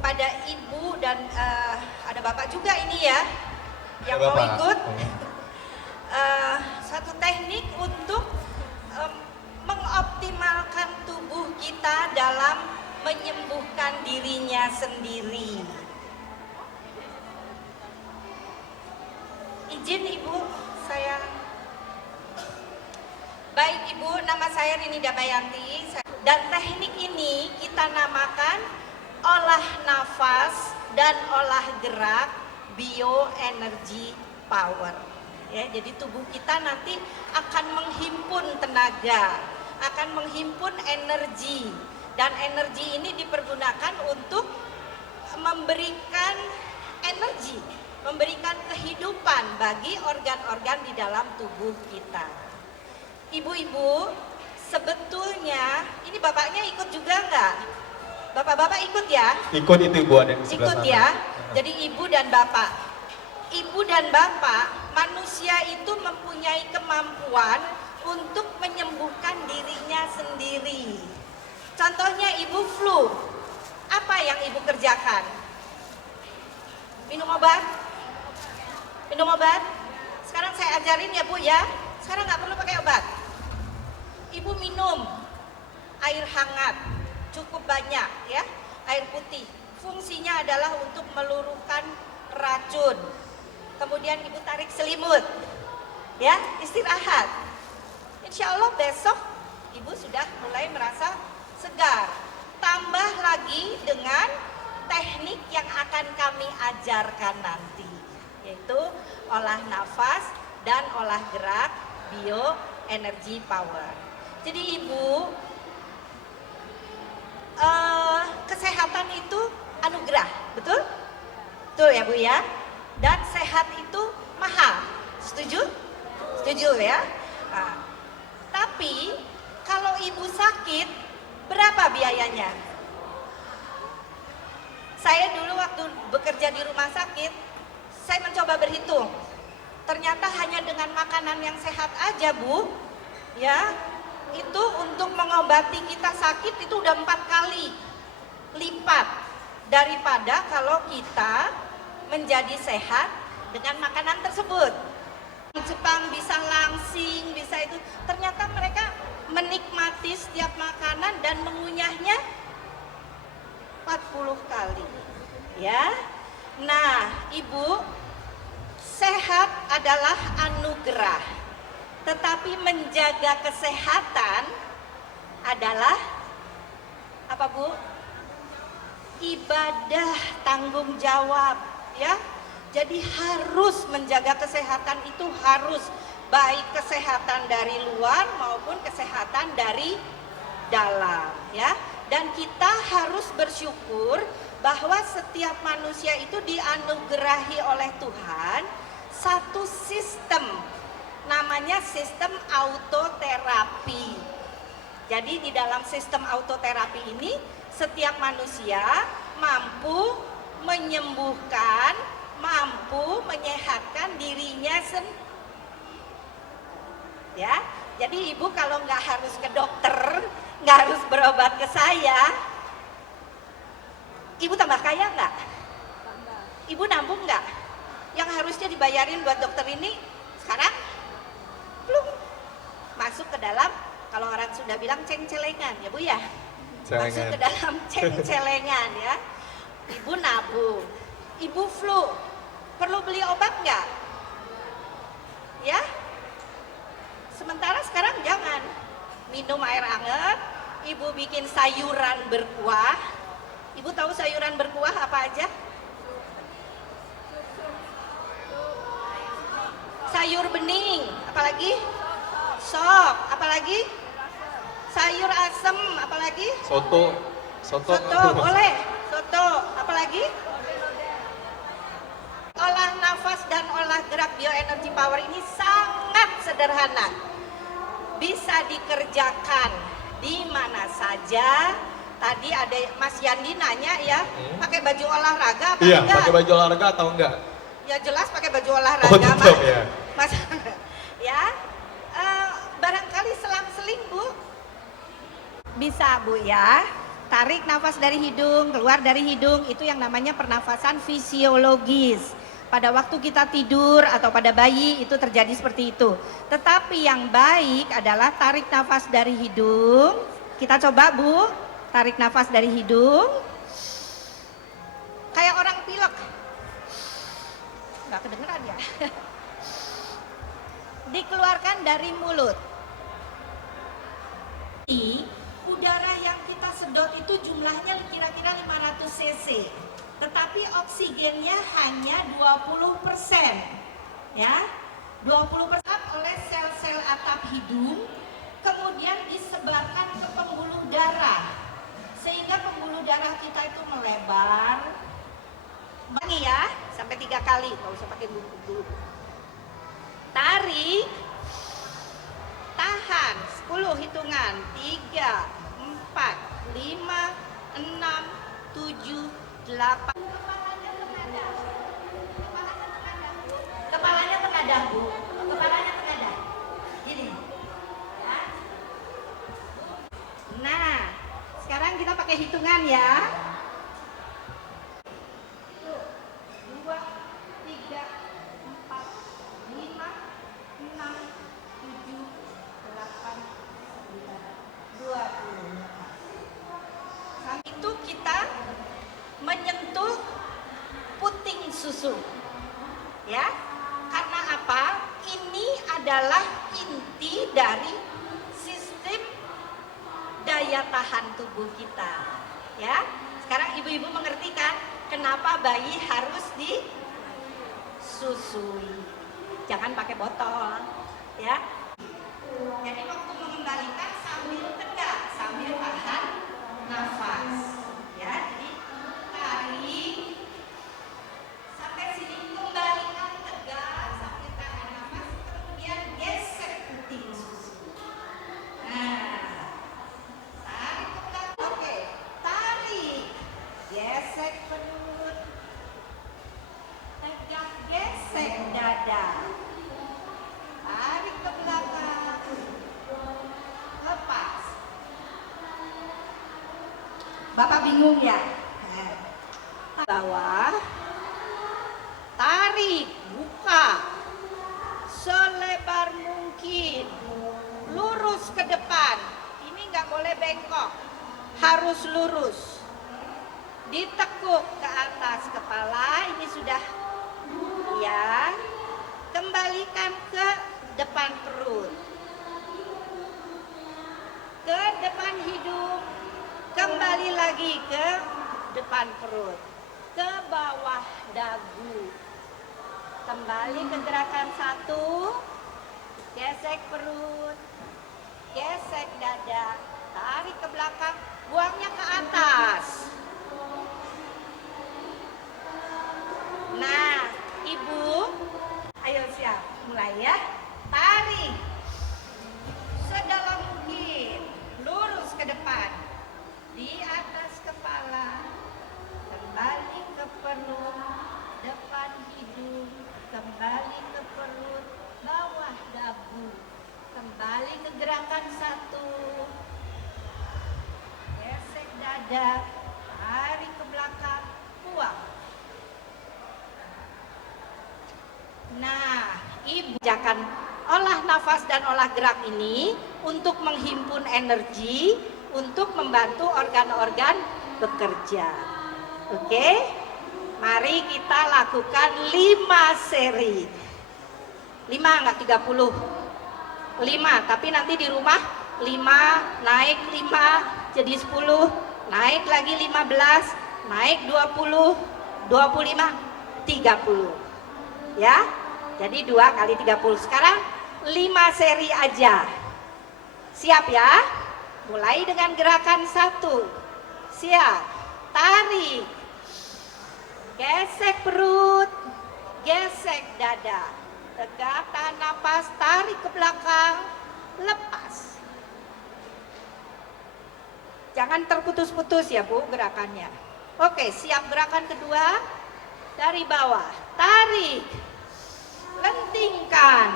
kepada Ibu dan ada Bapak juga ini ya yang Ada mau Bapak. ikut satu teknik untuk mengoptimalkan tubuh kita dalam menyembuhkan dirinya sendiri. Izin Ibu, saya. Baik Ibu, nama saya Rini Damayanti dan teknik ini kita namakan olah nafas dan olah gerak bioenergy power. Ya, jadi tubuh kita nanti akan menghimpun tenaga, akan menghimpun energi dan energi ini dipergunakan untuk memberikan energi, memberikan kehidupan bagi organ-organ di dalam tubuh kita. Ibu-ibu, sebetulnya ini bapaknya ikut juga nggak? Bapak-bapak ikut ya? Ikut itu Ibu ada di sebelah Ikut sana. ya. Jadi ibu dan bapak. Ibu dan bapak, manusia itu mempunyai kemampuan untuk menyembuhkan dirinya sendiri. Contohnya ibu flu. Apa yang ibu kerjakan? Minum obat? Minum obat? Sekarang saya ajarin ya Bu ya. Sekarang nggak perlu pakai obat. Ibu minum air hangat, cukup banyak ya, air putih. Fungsinya adalah untuk meluruhkan racun. Kemudian ibu tarik selimut, ya, istirahat. Insya Allah besok ibu sudah mulai merasa segar. Tambah lagi dengan teknik yang akan kami ajarkan nanti, yaitu olah nafas dan olah gerak bioenergy power. Jadi ibu, kesehatan itu anugerah, betul? Betul ya Bu ya? Dan sehat itu mahal, setuju? Setuju ya? Nah, tapi kalau ibu sakit, berapa biayanya? Saya dulu waktu bekerja di rumah sakit, saya mencoba berhitung. Ternyata hanya dengan makanan yang sehat aja Bu, ya, itu untuk mengobati kita sakit itu udah 4 kali lipat daripada kalau kita menjadi sehat dengan makanan tersebut. Jepang bisa langsing, bisa itu. Ternyata mereka menikmati setiap makanan dan mengunyahnya 40 kali. Ya. Nah, Ibu, sehat adalah anugerah. Tetapi menjaga kesehatan adalah apa Bu? Ibadah, tanggung jawab ya. Jadi harus menjaga kesehatan itu harus baik kesehatan dari luar maupun kesehatan dari dalam ya. Dan kita harus bersyukur bahwa setiap manusia itu dianugerahi oleh Tuhan satu sistem, namanya sistem autoterapi. Jadi di dalam sistem autoterapi ini setiap manusia mampu menyembuhkan, mampu menyehatkan dirinya sendiri. Ya, jadi ibu kalau nggak harus ke dokter, nggak harus berobat ke saya, ibu tambah kaya nggak? Ibu nabung nggak? Yang harusnya dibayarin buat dokter ini sekarang belum masuk ke dalam, kalau orang sudah bilang ceng-celengan ya Bu ya, Celengan. masuk ke dalam ceng-celengan ya. Ibu nabung, ibu flu, perlu beli obat nggak? Ya, sementara sekarang jangan minum air hangat, ibu bikin sayuran berkuah. Ibu tahu sayuran berkuah apa aja? Sayur bening, apalagi? Sop, apalagi? Sayur asem, apalagi? Soto. Soto, boleh. Soto, apalagi? Olah nafas dan olah gerak bioenergy power ini sangat sederhana. Bisa dikerjakan di mana saja. Tadi ada Mas Yandi nanya ya, pakai baju olahraga apa Iya, enggak? pakai baju olahraga atau enggak? Ya jelas pakai baju olahraga, Oh, tetap ya. Mas, ya, barangkali selang-seling Bu, bisa Bu ya. Tarik nafas dari hidung, keluar dari hidung, itu yang namanya pernafasan fisiologis. Pada waktu kita tidur atau pada bayi itu terjadi seperti itu. Tetapi yang baik adalah tarik nafas dari hidung. Kita coba Bu, tarik nafas dari hidung. Kayak orang pilek. Nggak kedengeran ya. Dikeluarkan dari mulut. Udara yang kita sedot itu jumlahnya kira-kira 500 cc. Tetapi oksigennya hanya 20%. Ya. 20% oleh sel-sel atap hidung, kemudian disebarkan ke pembuluh darah. Sehingga pembuluh darah kita itu melebar. Bangi ya, sampai 3 kali, nggak usah pakai bulu. Tarik, tahan, 10 hitungan, 3, 4, 5, 6, 7, 8. Kepalanya tengadah. Kepalanya tengadah, Bu. Kepalanya tengadah. Gini. Ya. Nah, sekarang kita pakai hitungan ya. 2, 3, 4, 5, 6, 7, 8, 9, 20. Sampai itu kita menyentuh puting susu. Ya. Karena apa? Ini adalah inti dari sistem daya tahan tubuh kita. Ya. Sekarang ibu-ibu mengerti kan kenapa bayi harus disusui. Jangan pakai botol, ya. Jadi waktu mengembalikan sambil tegak, sambil tahan nafas, ya. Jadi tarik sampai sini, kembalikan tegak sambil tahan nafas, kemudian gesek puting susu. Nah, tarik ke belakang. Oke, tarik, gesek perut, tegak, gesek dada. Tarik ke belakang, lepas. Bapak bingung ya? Bawah, tarik, buka, selebar mungkin, lurus ke depan. Ini nggak boleh bengkok, harus lurus. Ditekuk ke atas kepala, ini sudah ya. Kembalikan ke depan perut, ke depan hidung, kembali lagi ke depan perut, ke bawah dagu. Kembali ke gerakan 1, gesek perut, gesek dada, tarik ke belakang, buangnya ke atas. Nah, ibu, ayo siap, mulai ya. Tarik sedalam mungkin, lurus ke depan, di atas kepala, kembali ke perut, depan hidung, kembali ke perut, bawah dagu, kembali ke gerakan 1, gesek dada, tarik ke belakang, buang. Nah, ibu jangan olah nafas dan olah gerak ini untuk menghimpun energi, untuk membantu organ-organ bekerja. Oke? Mari kita lakukan 5 seri. 5 enggak 30. 5, tapi nanti di rumah 5, naik 5 jadi 10, naik lagi 15, naik 20, 25, 30. Ya? Jadi 2 kali 30. Sekarang 5 seri aja. Siap ya? Mulai dengan gerakan 1. Siap. Tarik. Gesek perut. Gesek dada. Tegak, tahan napas, tarik ke belakang. Lepas. Jangan terputus-putus ya Bu gerakannya. Oke, siap gerakan kedua. Dari bawah. Tarik. Lentingkan.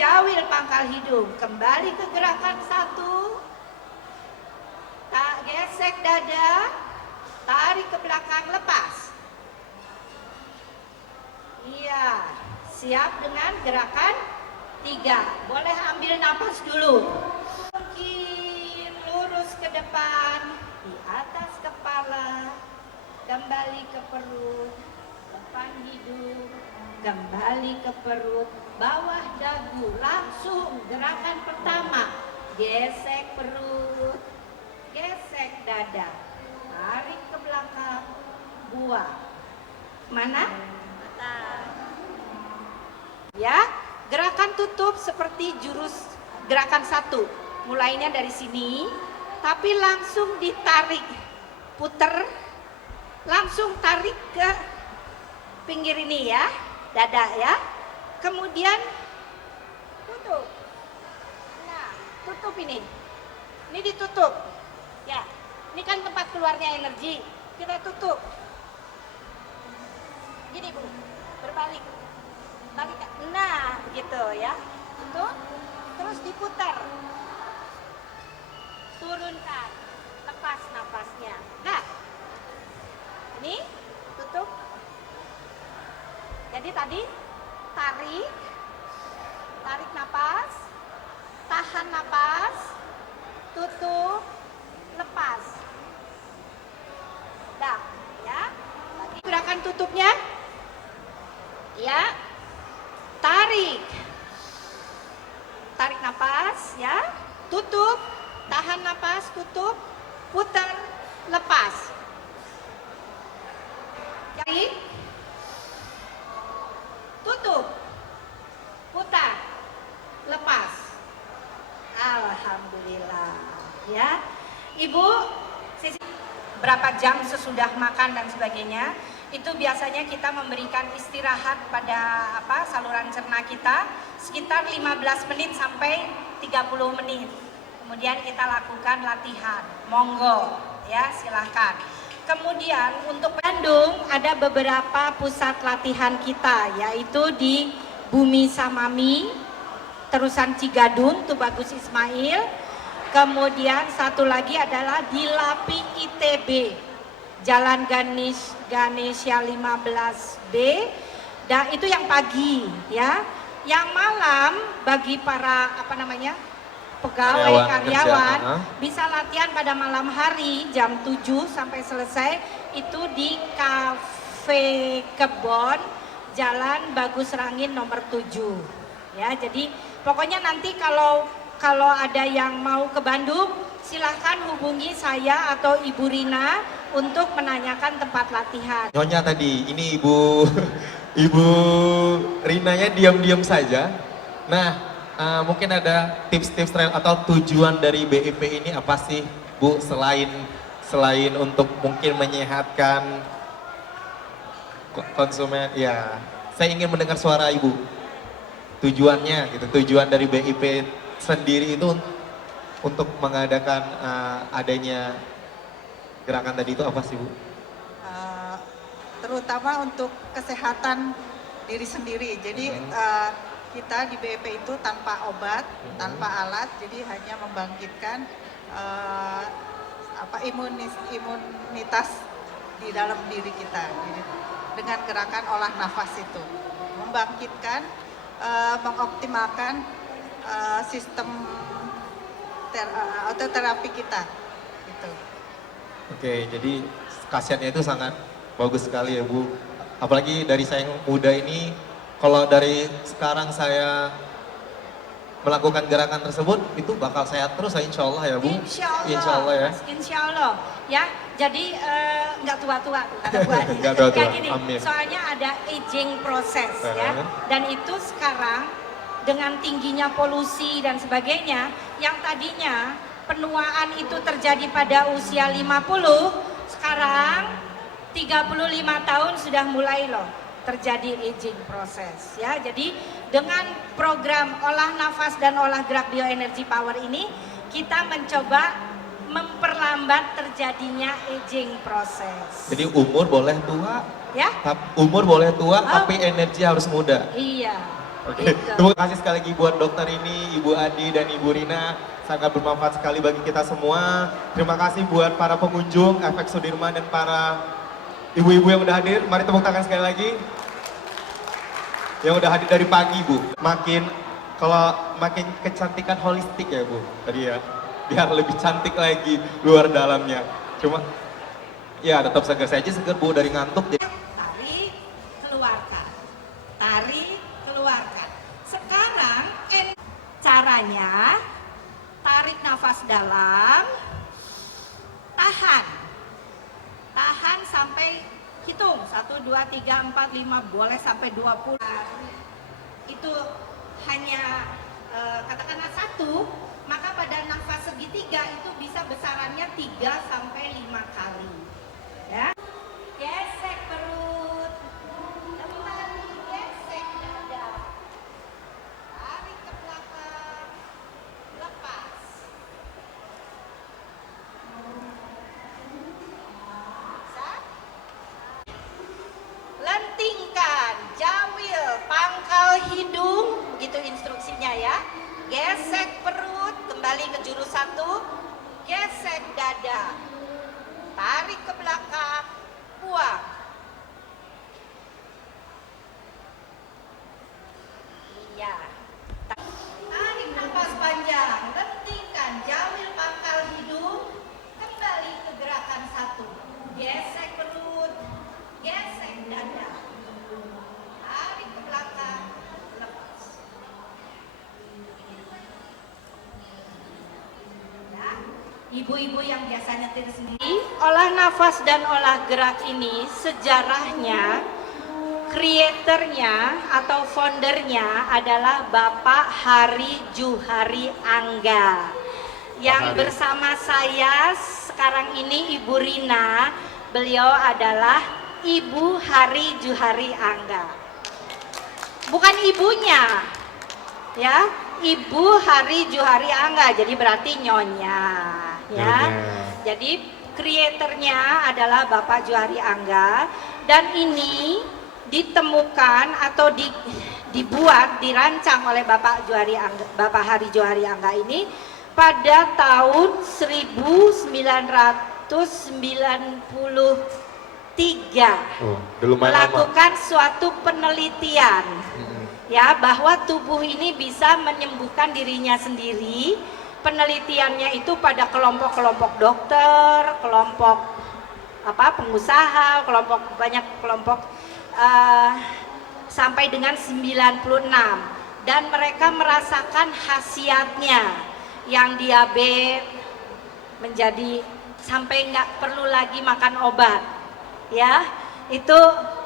Jawil pangkal hidung. Kembali ke gerakan 1. gesek dada, tarik ke belakang, lepas. Iya, siap dengan gerakan 3. Boleh ambil napas dulu. Mungkin lurus ke depan, di atas kepala, kembali ke perut, depan hidung, kembali ke perut, bawah dagu. Langsung gerakan pertama, gesek perut, gesek dada, tarik ke belakang, buang. Mana? Ya, gerakan tutup seperti jurus gerakan 1. Mulainya dari sini, tapi langsung ditarik, puter, langsung tarik ke pinggir ini ya, dada ya. Kemudian tutup. Nah, tutup ini. Ini ditutup. Ya, ini kan tempat keluarnya energi. Kita tutup. Gini Bu, berbalik. Tarik. Nah, gitu ya. Tutup. Terus diputar. Turunkan. Lepas napasnya. Nah. Ini tutup. Jadi tadi tarik. Tarik napas. Tahan napas. Tutup. Lepas. Dah, ya. Lagi gerakan tutupnya. Ya. Tarik. Tarik napas ya. Tutup. Tahan napas, tutup. Putar, lepas. Tarik. Tutup. Putar. Lepas. Alhamdulillah. Ya. Ibu, berapa jam sesudah makan dan sebagainya, itu biasanya kita memberikan istirahat pada saluran cerna kita sekitar 15 menit sampai 30 menit. Kemudian kita lakukan latihan. Monggo ya, silahkan. Kemudian untuk Bandung ada beberapa pusat latihan kita, yaitu di Bumi Samami, terusan Cigadung, Tubagus Ismail. Kemudian satu lagi adalah di Lapi ITB, Jalan Ganesha 15B. Dan itu yang pagi ya. Yang malam bagi para pegawai karyawan bisa latihan pada malam hari jam 7 sampai selesai itu di Cafe Kebon, Jalan Bagus Rangin nomor 7. Ya, jadi pokoknya nanti kalau ada yang mau ke Bandung, silahkan hubungi saya atau Ibu Rina untuk menanyakan tempat latihan. Nyonya tadi, ini Ibu Rinanya diam-diam saja. Nah, mungkin ada tips-tips atau tujuan dari BIP ini apa sih, Bu? Selain untuk mungkin menyehatkan konsumen, ya. Saya ingin mendengar suara Ibu. Tujuannya, gitu. Tujuan dari BIP sendiri itu untuk mengadakan adanya gerakan tadi itu apa sih, Bu? Terutama untuk kesehatan diri sendiri. Jadi kita di BIP itu tanpa obat, tanpa alat, jadi hanya membangkitkan imunitas di dalam diri kita. Jadi, dengan gerakan olah nafas itu membangkitkan, mengoptimalkan sistem autoterapi kita. Gitu. Oke, jadi khasiatnya itu sangat bagus sekali ya, Bu. Apalagi dari saya yang muda ini, kalau dari sekarang saya melakukan gerakan tersebut, itu bakal sehat terus, insya Allah ya, Bu. Insya Allah ya. Insya Allah ya. Jadi nggak tua-tua kata Bu Adi. Kayak gini, amin. Soalnya ada aging proses ya. Dan itu sekarang dengan tingginya polusi dan sebagainya, yang tadinya penuaan itu terjadi pada usia 50, sekarang 35 tahun sudah mulai loh terjadi aging proses ya. Jadi dengan program olah nafas dan olah gerak bioenergi power ini, kita mencoba memperlambat terjadinya aging proses. Jadi umur boleh tua, ya? Umur boleh tua, tapi energi harus muda. Iya. Oke, terima kasih sekali lagi buat dokter ini, Ibu Adi dan Ibu Rina. sangat bermanfaat sekali bagi kita semua. Terima kasih buat para pengunjung Efek Sudirman dan para ibu-ibu yang udah hadir. Mari tepuk tangan sekali lagi. Yang udah hadir dari pagi, Bu. Makin kecantikan holistik ya, Bu. Tadi ya. Biar lebih cantik lagi luar dalamnya. Cuma ya tetap segar saja, segar, Bu, dari ngantuk. Tarik, keluarkan. Tarik, keluarkan. Sekarang caranya tarik nafas dalam, tahan. Tahan sampai hitung 1 2 3 4 5, boleh sampai 20. Itu hanya katakanlah 1, maka pada nafas segitiga itu bisa besarannya 3 sampai 5 kali. Ya. Gesek perut. Kembali gesek dada. Tarik ke belakang. Lepas. Bisa? Lentingkan jawil pangkal hidung, begitu instruksinya ya. Gesek perut, kembali ke jurus 1. Gesek dada. Tarik ke belakang, buang. Iya. Tarik nafas panjang, lentingkan jawil pangkal hidung, kembali ke gerakan 1. Gesek perut, gesek dada. Tarik ke belakang, lepas. Ya. Ibu-ibu yang biasa nyetir sendiri, olah nafas dan olah gerak ini sejarahnya, kreatornya atau foundernya adalah Bapak Hari Juhari Angga. Yang bersama saya sekarang ini Ibu Rina, beliau adalah Ibu Hari Juhari Angga. Bukan ibunya, ya, Ibu Hari Juhari Angga, jadi berarti nyonya. Ya, jadi kreatornya adalah Bapak Juhari Angga, dan ini ditemukan atau dibuat, dirancang oleh Bapak Juhari Angga, Bapak Hari Juhari Angga ini pada tahun 1993. Melakukan suatu penelitian ya, bahwa tubuh ini bisa menyembuhkan dirinya sendiri. Penelitiannya itu pada kelompok-kelompok dokter, kelompok pengusaha, banyak kelompok sampai dengan 96, dan mereka merasakan khasiatnya, yang diabetes menjadi sampai nggak perlu lagi makan obat, ya, itu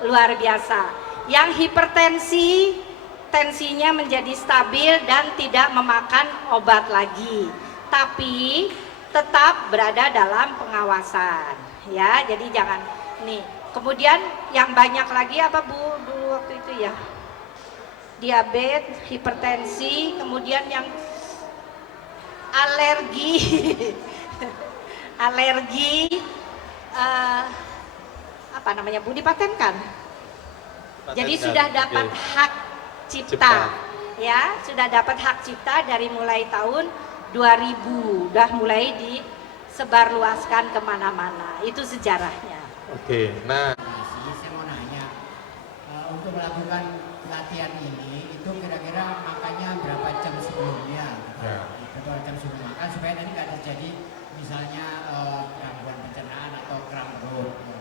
luar biasa. Yang hipertensi, tensinya menjadi stabil dan tidak memakan obat lagi, tapi tetap berada dalam pengawasan, ya. Jadi jangan nih. Kemudian yang banyak lagi apa, Bu, dulu waktu itu ya, diabetes, hipertensi, kemudian yang alergi apa namanya, Bu, dipatenkan. Jadi sudah dapat hak cipta. Ya, sudah dapat hak cipta dari mulai tahun 2000, udah mulai disebarluaskan kemana-mana. Itu sejarahnya. Oke, nah saya mau nanya, untuk melakukan latihan ini itu kira-kira makannya berapa jam sebelumnya? Ya. Berapa jam sebelum makan supaya nanti nggak terjadi misalnya gangguan pencernaan atau kram perut.